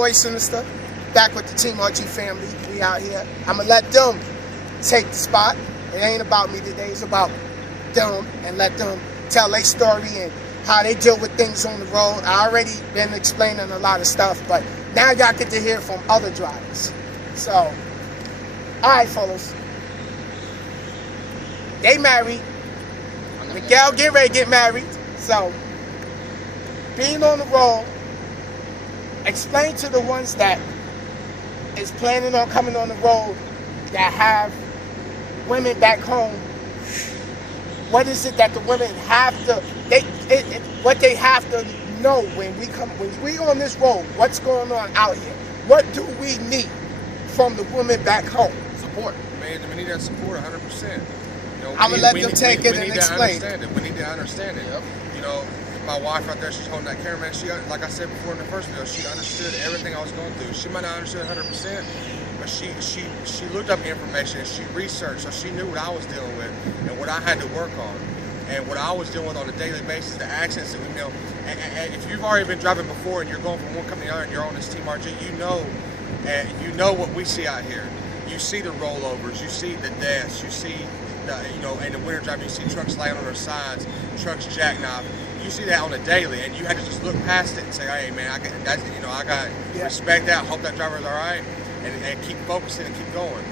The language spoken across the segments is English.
boy Sinnizter, back with the Team RG family. We out here. I'ma let them take the spot. It ain't about me today. It's about them, and let them tell their story and how they deal with things on the road. I already been explaining a lot of stuff, but now y'all get to hear from other drivers. So, all right, fellas. They married. Miguel get ready to get married. So, being on the road, explain to the ones that is planning on coming on the road that have women back home, what is it that the women have to, what they have to know when we on this road, what's going on out here? What do we need from the women back home? Support. Man, we need that support 100%. You know, I'm going to let them take it and explain. We need to understand it. Yep. You know, my wife out there, she's holding that camera, man. She, like I said before in the first video, she understood everything I was going through. She might not understand 100%, but she looked up information and she researched, so she knew what I was dealing with and what I had to work on and what I was dealing with on a daily basis, the accidents that we know. And if you've already been driving before and you're going from one company to another and you're on this Team RG, you know what we see out here. You see the rollovers, you see the deaths, you see you know, in the winter time, you see trucks laying on their sides, trucks jackknife. You see that on a daily, and you had to just look past it and say, "Hey, man, I got respect that. Hope that driver's all right," and keep focusing and keep going.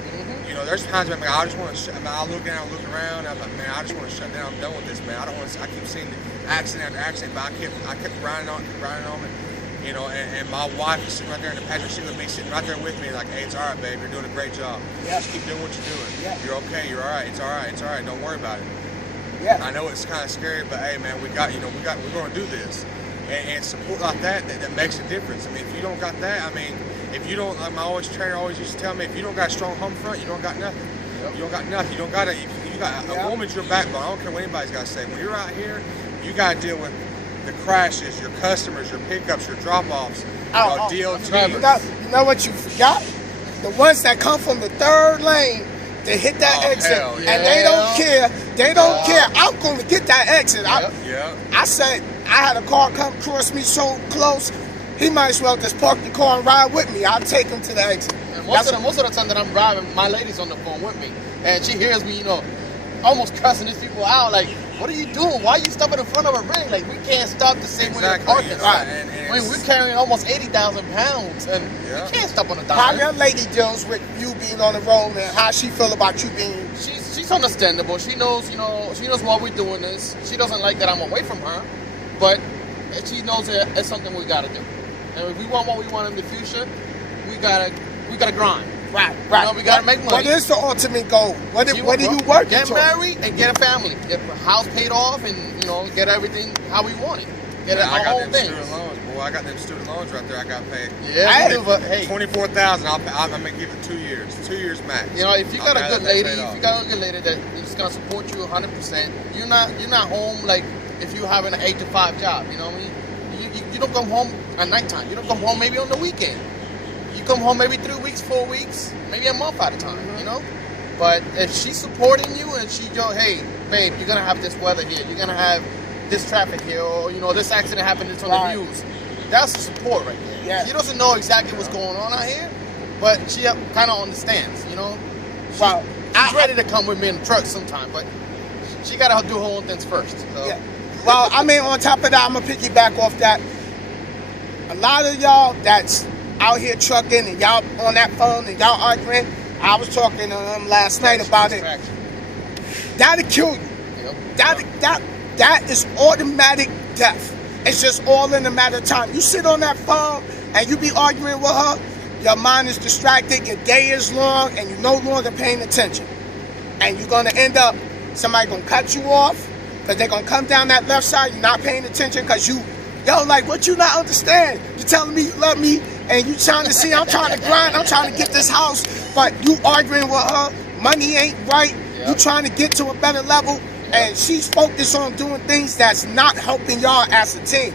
You know, there's times when I just want to. I look down, look around. I'm like, man, I just want to shut down. I'm done with this, man. I don't want to. I keep seeing accident after accident, but I kept grinding on it. You know, and my wife is sitting right there in the passenger seat with me, sitting right there with me, like, hey, it's all right, babe. You're doing a great job. Yeah. Just keep doing what you're doing. Yeah. You're okay. You're all right. It's all right. It's all right. Don't worry about it. Yeah. I know it's kind of scary, but hey, man, we're going to do this. And support like that makes a difference. I mean, if you don't got that, I mean, if you don't, like my trainer always used to tell me, if you don't got a strong home front, you don't got nothing. Yep. You don't got nothing. You don't got a woman's your backbone. I don't care what anybody's got to say. When you're out here, you got to deal with the crashes, your customers, your pickups, your drop-offs, DOT. You know what you forgot? The ones that come from the third lane, they hit that exit, and they don't care. They don't care. I'm going to get that exit. I said, I had a car come across me so close, he might as well just park the car and ride with me. I'll take him to the exit. And most of the time that I'm driving, my lady's on the phone with me, and she hears me, you know, almost cussing these people out, like, what are you doing? Why are you stopping in front of a ring? Like, we can't stop the same way you're parking. Right. I mean, we're carrying almost 80,000 pounds, and we can't stop on a dime. How your lady deals with you being on the road, and how she feel about you being? She's understandable. She knows, you know, she knows why we're doing this. She doesn't like that I'm away from her, but she knows that it's something we gotta do. And if we want what we want in the future, we gotta grind. Right. You know, we gotta make money. What is the ultimate goal? What do you work? Get married and get a family. Get a house paid off, and you know, get everything how we want it. Get I got them student loans, boy. I got them student lones right there. I got paid. Yeah, hey, $24,000. I'm gonna give it 2 years. 2 years max. You know, if you got a good lady, that is gonna support you 100%, you're not home like if you're having an 8 to 5 job. You know what I mean? You don't come home at nighttime. You don't come home maybe on the weekend. You come home maybe 3 weeks, 4 weeks, maybe a month at a time, you know? But if she's supporting you and she go, hey, babe, you're going to have this weather here. You're going to have this traffic here. Or, you know, this accident happened. It's on the news. That's the support right there. Yeah. She doesn't know exactly what's going on out here, but she kind of understands, you know? She's ready to come with me in the truck sometime, but she got to do her own things first. So. Yeah. Well, I mean, on top of that, I'm going to piggyback off that. A lot of y'all that's out here trucking and y'all on that phone and y'all arguing. I was talking to them last night about it. That'll kill you. Yep. That is automatic death. It's just all in a matter of time. You sit on that phone and you be arguing with her, your mind is distracted, your day is long, and you're no longer paying attention. And you're gonna end up, somebody gonna cut you off, because they're gonna come down that left side, you're not paying attention because like, what you not understand? You telling me you love me, and you trying to see, I'm trying to grind, I'm trying to get this house, but you arguing with her, money ain't right, you trying to get to a better level, and she's focused on doing things that's not helping y'all as a team.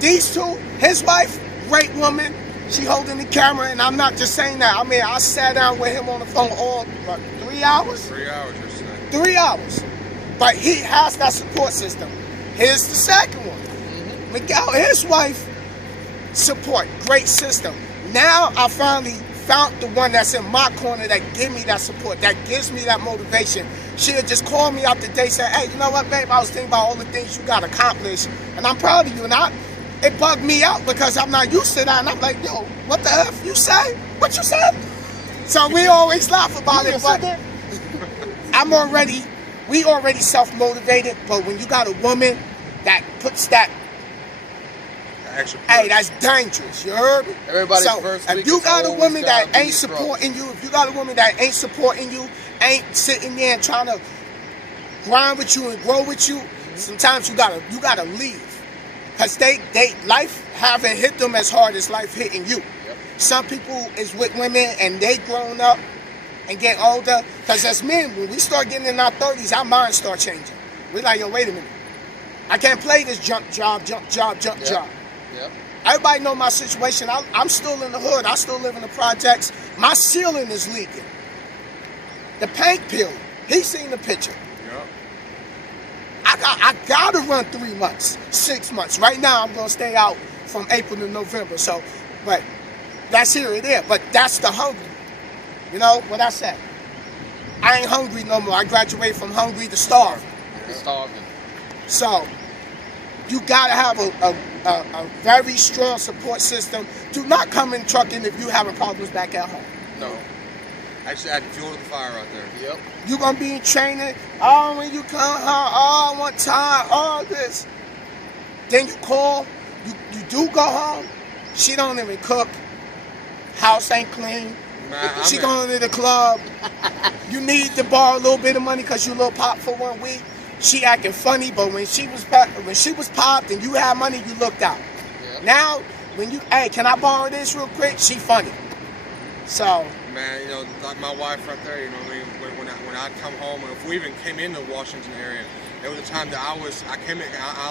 These two, his wife, great woman, she holding the camera, and I'm not just saying that. I mean, I sat down with him on the phone all, 3 hours? 3 hours, you're saying. 3 hours. But he has that support system. Here's the second one. Miguel, his wife, support, great system. Now I finally found the one that's in my corner that give me that support, that gives me that motivation. She'll just call me out the day, say, hey, you know what, babe, I was thinking about all the things you got accomplished, and I'm proud of you. And it bugged me out because I'm not used to that, and I'm like, yo, what the F you say? What you said? So we always laugh about it, but we already self-motivated, but when you got a woman that puts that, hey, that's dangerous, you heard me? Everybody's so first if you got a woman that ain't supporting you, ain't sitting there and trying to grind with you and grow with you, sometimes you gotta leave. Cause life haven't hit them as hard as life hitting you. Yep. Some people is with women and they grown up and get older. Cause as men, when we start getting in our 30s, our minds start changing. We're like, yo, wait a minute. I can't play this jump job. Yep. Everybody know my situation. I'm still in the hood. I still live in the projects. My ceiling is leaking. The paint peeling. He seen the picture. Yep. I gotta run 3 months, 6 months. Right now, I'm gonna stay out from April to November. So, but that's here or there. But that's the hungry. You know what I said? I ain't hungry no more. I graduated from hungry to starving. Starving. So, you gotta have a very strong support system. Do not come in trucking if you having problems back at home. No. Actually, add fuel to the fire right there. Yep. You gonna be in training. Oh, when you come home, oh, I want time, all this. Then you call. You do go home. She don't even cook. House ain't clean. She going to the club. You need to borrow a little bit of money because you a little pop for 1 week. She acting funny, but when she was popped and you had money, you looked out. Yep. Now, when you, hey, can I borrow this real quick? She funny. So. Man, you know, like my wife right there, you know what I mean? When I'd come home, if we even came into the Washington area, there was a time that I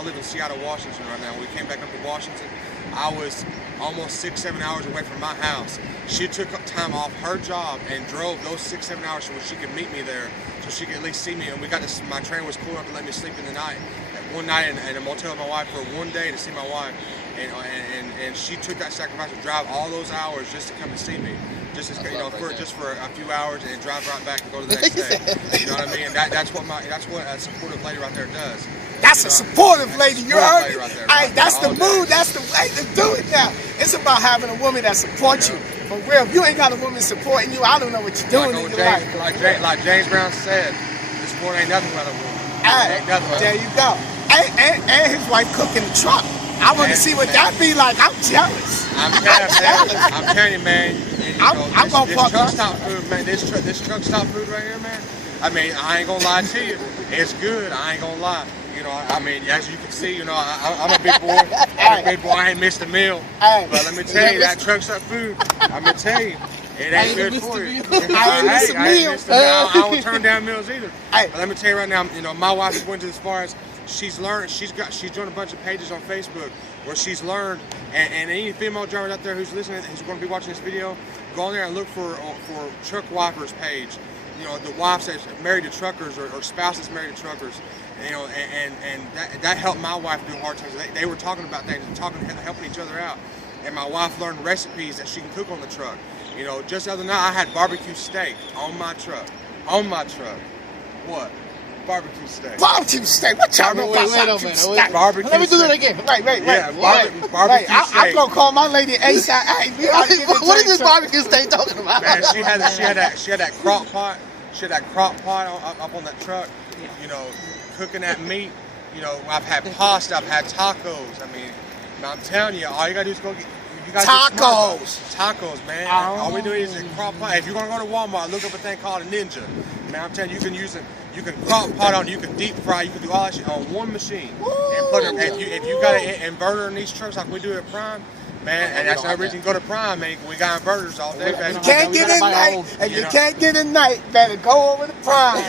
live in Seattle, Washington right now. We came back up to Washington. I was almost 6-7 hours away from my house. She took time off her job and drove those 6-7 hours so she could meet me there, so she could at least see me. And we got this. My trainer was cool enough to let me sleep in the night, one night in a motel with my wife for 1 day to see my wife. And she took that sacrifice to drive all those hours just to come and see me. Just as, you know, just for a few hours and drive right back and go to the next day. You know what I mean? That's what a supportive lady right there does. That's a supportive lady. You heard me? Right there, Hey, that's the mood. That's the way to do it now. It's about having a woman that supports you. For real, if you ain't got a woman supporting you, I don't know what you're doing in your life. Like James Brown said, this sport ain't nothing but a woman. Hey, there you go. And his wife cooking the truck. I want to see what that be like. I'm jealous. I'm telling you, man. I'm gonna this truck stop food, man. This truck stop food right here, man. I mean, I ain't gonna lie to you. It's good. I ain't gonna lie. You know, I mean, as you can see, you know, I'm a big boy. I'm a big boy. I ain't missed a meal. But let me tell you, that truck stop food. I'm gonna tell you, it ain't good for you. I ain't missed a meal. I don't turn down meals either. But let me tell you right now, you know, my wife is going to as far as she's learned. She's joined a bunch of pages on Facebook where she's learned. And any female driver out there who's listening, who's going to be watching this video, go on there and look for truck wipers page. You know, the wives that's married to truckers or spouses married to truckers. You know, and that helped my wife do hard times. They were talking about things and helping each other out. And my wife learned recipes that she can cook on the truck. You know, just the other night I had barbecue steak on my truck. On my truck. What? Barbecue steak. Barbecue steak. What y'all know about barbecue steak? Barbecue Let me do that again. Right. Yeah, barbecue steak. I'm gonna call my lady ASAP. Hey, what is this barbecue steak talking about? Man, she had that crock pot. She had that crock pot up on that truck. You know, cooking that meat. You know, I've had pasta. I've had tacos. I mean, I'm telling you, all you gotta do is go get. Tacos, man. All we do is a crock pot. If you're gonna go to Walmart, look up a thing called a Ninja. Man, I'm telling you, you can crock pot on, you can deep fry, you can do all that shit on one machine. And put it, if you got an inverter in these trucks like we do at Prime, man, and that's another reason you go to Prime, man. We got inverters all day, baby. You can't get in night, and you can't get in night. Better go over to Prime.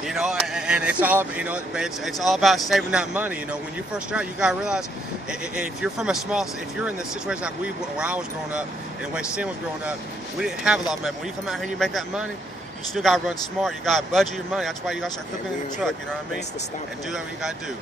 You know, and it's all, you know, it's all about saving that money. You know, when you first start, you gotta realize if you're if you're in the situation like where I was growing up and the way Sin was growing up, we didn't have a lot of money. When you come out here and you make that money, you still gotta run smart. You gotta budget your money. That's why you gotta start cooking in the truck. You know what I mean? And do what you gotta do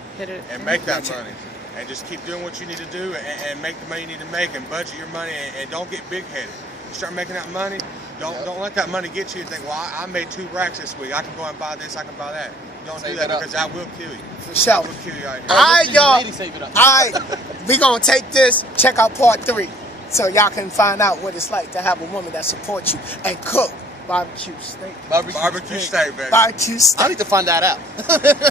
and make that money. and just keep doing what you need to do and make the money you need to make and budget your money and don't get big-headed. Start making that money. Don't let that money get you and think, well, I made 2 racks this week. I can go and buy this. I can buy that. Don't do that because that will kill you. For sure. That will kill you out here. All right, y'all. Lady, save it up. All right, we gonna take this. Check out part 3, so y'all can find out what it's like to have a woman that supports you and cook barbecue steak. Barbecue steak, baby. Barbecue steak. I need to find that out.